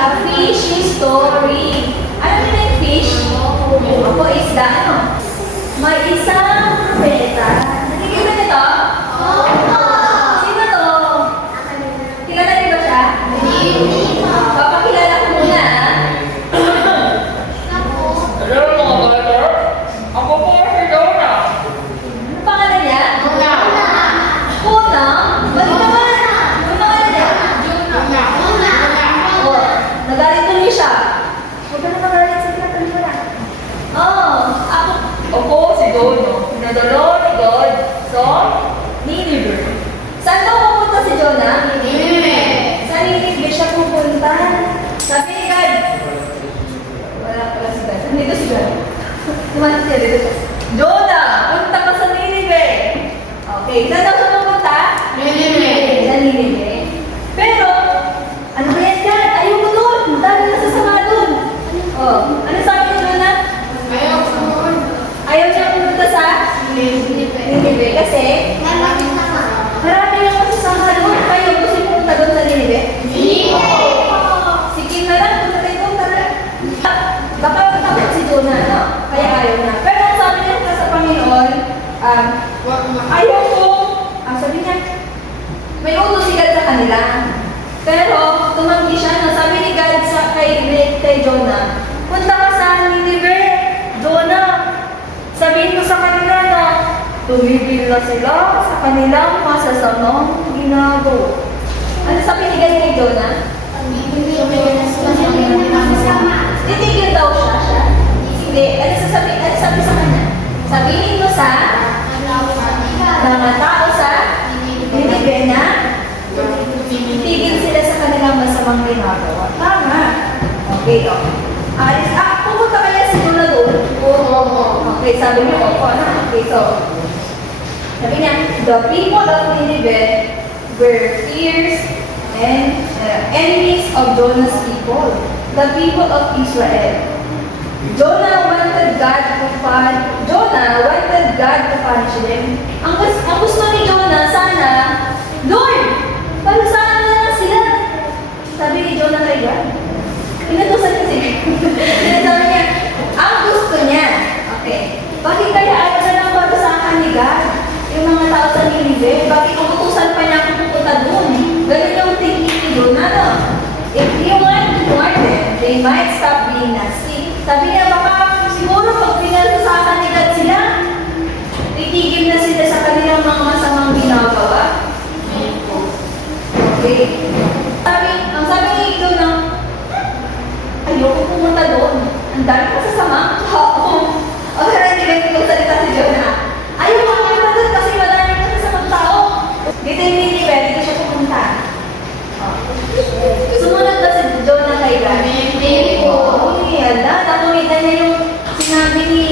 a fishy story. Ano yun yung fish? Ako, isda, ano? May isang propeta. Nakikita niyo to? Sino to? Kilala niyo ba siya? Papakilala ko muna, ah. Hello mga bata! Ako po si Donna. Ano pangalan niya? Kuna? Balik naman! Ano pangalan niya? Oh, nagalit tuloy siya. Huwag ka na magalit sa tinatali mo na. Ako si Dono. Pinadalo ni God sa Nineveh. Saan daw pupunta si Jonah? Sa Nineveh siya pupunta. Sabi ni God. Wala pala si God. Nandito si God. Tumakas siya, dito siya. Jonah, punta ka sa Nineveh. Okay, saan daw siya pupunta? Sa Nineveh. Pero, ano ba yan God? Ayoko doon. Dami nasasama doon. Oh, ano sabi ni Jonah? Ayaw siya pumunta sa Nineveh kasi marami lang masasama doon. Kayo gusto niyo pumunta doon sa Nineveh? Sige na lang, punta tayo doon. Tara. Baka takot si Jonah, no? Kaya ayaw na. Pero ang sabi niya sa Panginoon, ayaw ko. Sabi niya, may utos si God sa kanila. Pero tumanggi siya, no? Sabi ni God kay Jonah, punta ka sa Nineveh, Jonah. Sabihin ko sa kanila na tumigil na sila sa kanilang masasamang ginagawa. Ano sabi ni God kay Jonah? Titigil daw siya. Hindi. Ano sabi sa kanya? Sabihin mo sa mga tao sa Nineveh na titigil sila sa kanilang masamang ginagawa. Tama. Okay, okay. Pupunta kaya si Jonah doon? Okay, sabi niya, okay, so, sabi niya, the people of Nineveh were fierce and enemies of Jonah's people, the people of Israel. Jonah wanted God to punish them. Ang gusto ni Jonah, sana, Lord, palusahan mo na lang sila. Sabi ni Jonah kay God. Pinatusan niya siya. Sabi niya, ang gusto niya, okay, bakit kaya ayaw na lang palusahan ni God? Yung mga tao sa Nineveh, bakit umutusan pa niya kung pupunta doon? Ganun yung thinking ni Jonah, no? If you want to warn them, they might stop being nasty. Sabi niya, baka siguro pag pinalusahan ni God sila, titigil na sila sa kanilang mga masamang ginagawa. Okay. Ang sabi ni Jonah, ayoko pumunta doon. Ang dami masasama. Pero hindi ganito yung salita si Jonah. Ayoko pumunta doon kasi madami masasamang tao. Dito yung Nineveh, dito siya pupunta. Sumunod ba si Jonah kay God? Hindi po. Hala, nakumita niya yung sinabi ni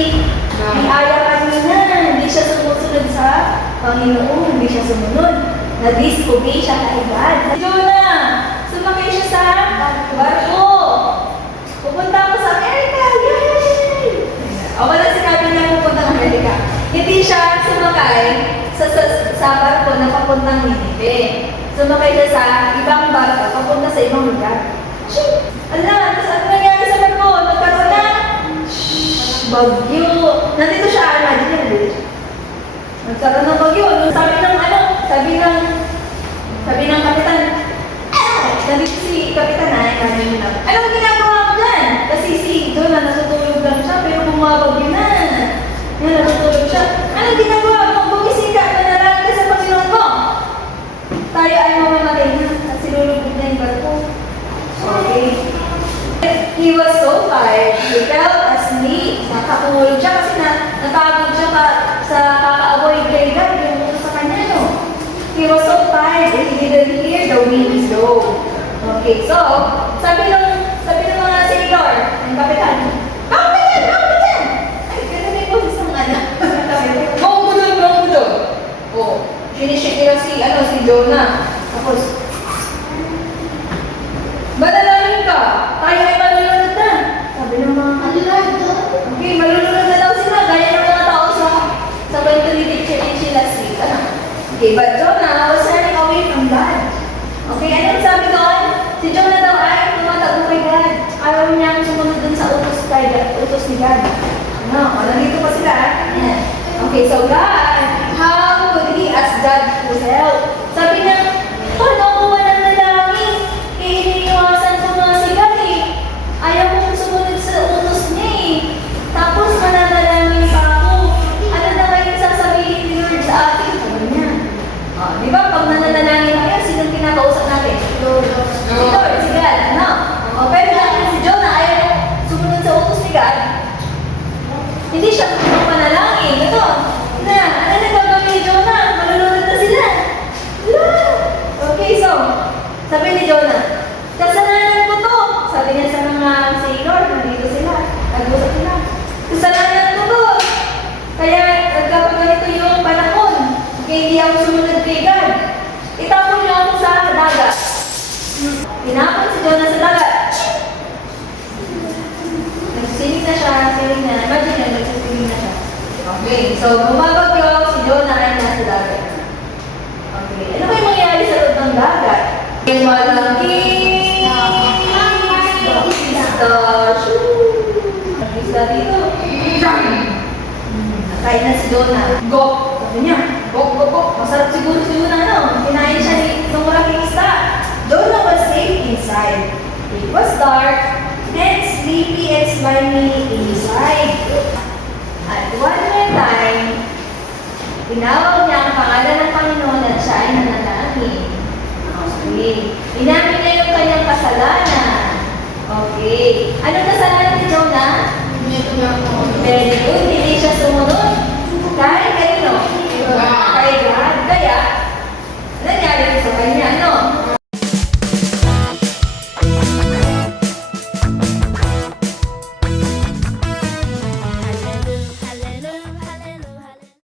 Aya kanina. Hindi siya sumusunod sa Panginoon. Hindi siya sumunod. Na-disobey siya kay God. Jonah, sumakay siya sa barko. Pupunta ako sa Amerika! Yay! O wala sinabi niya pupunta ng Amerika. Hindi siya sumakay sa barko na papuntang Nineveh. Sumakay siya sa ibang barko, papunta sa ibang lugar. Shhh! Ala, ano nangyari sa barko? Nagkaroon na? Shhh! Bagyo! Nandito siya, imagine yan, Luis. Nagkaroon ng bagyo. Sabi ng kapitan, nandito si kapitan na, anong ginagawa mo dyan? Kasi si Jonah nasutulog lang siya, pero bumabagyo na. Yan, nasutulog siya. Anong ginagawa mo? Bumising ka, manalangin ka sa Panginoon mo. Tayo ay mamamatay na, at sinulugod na yung barko. Okay. He was so tired, he fell asleep. Nakatulog siya kasi natagod siya sa kaka-avoid kay God, yung utos sa kanya, no? He was so tired and he didn't hear the wind blow. Okay, so, sabi ng mga sailor, ng kapitan, bakit yan? Ay, ganun yung boses ng Mongudon. Oh, sinishake nila si Jonah. Tapos, manalangin ka, tayo ay malulunod na. Sabi ng mga okay, malulunod na daw sila, gaya ng mga tao sa kwento ni Teacher Lassie. Okay, but Jonah was running away from God. Okay, anong sabi doon? Si Jonah daw ay magtago kay God. Ayaw niyang sumunod dun sa utos ni God. Ano? Nandito pa sila. Ayan. Okay, so God, how could he ask God to help? Sabi niya, paano ako walang lalaki? Iniiwasan ko nga si God eh. Ayaw kong sumunod sa utos niya eh. Tapos mananalangin pa ako. Ano na kayo sasabihin ni Lord sa akin? Sabi niya. Di ba, pag nananalangin tayo, sinong kinakausap natin? Si Lord, si God, ano? Pero dahil si Jonah ayaw sumunod sa utos ni God, hindi siya panalangin. Ito, ano na gagawin ni Jonah? Malulunod na sila. Okay, so, sabi ni Jonah, kasalanan ko to. Sabi niya sa mga sailor, nandito sila. Nag-usap sila. Kasalanan ko to. Kaya, kapag ganito yung panahon, kaya hindi ako sumunod kay God. Itapon niyo ako sa dagat. Tinapon si Jonah sa dagat. Nagsisinig na siya, sinig na. Imagine nyo, nagsisinig na siya. Okay, so bumabagyo, si Jonah ay nasa dagat. Okay, ano ba yung mangyayari sa loob ng dagat? Yung malaki isda dito. Nakain na si Jonah. Gok! Sabi niya, gok. Masarap siguro si Jonah, ano? Kinain siya ng malaking isda. Jonah was safe inside. It was dark and sleepy and slimy inside. At one more time, tinawag niya ang pangalan ng Panginoon at siya ay nanalangin. Okay. Inamin niya yung kanyang kasalanan. Okay. Anong kasalanan ni Jonah? Very good. Hindi siya sumunod. Kahit kanino? Kay God.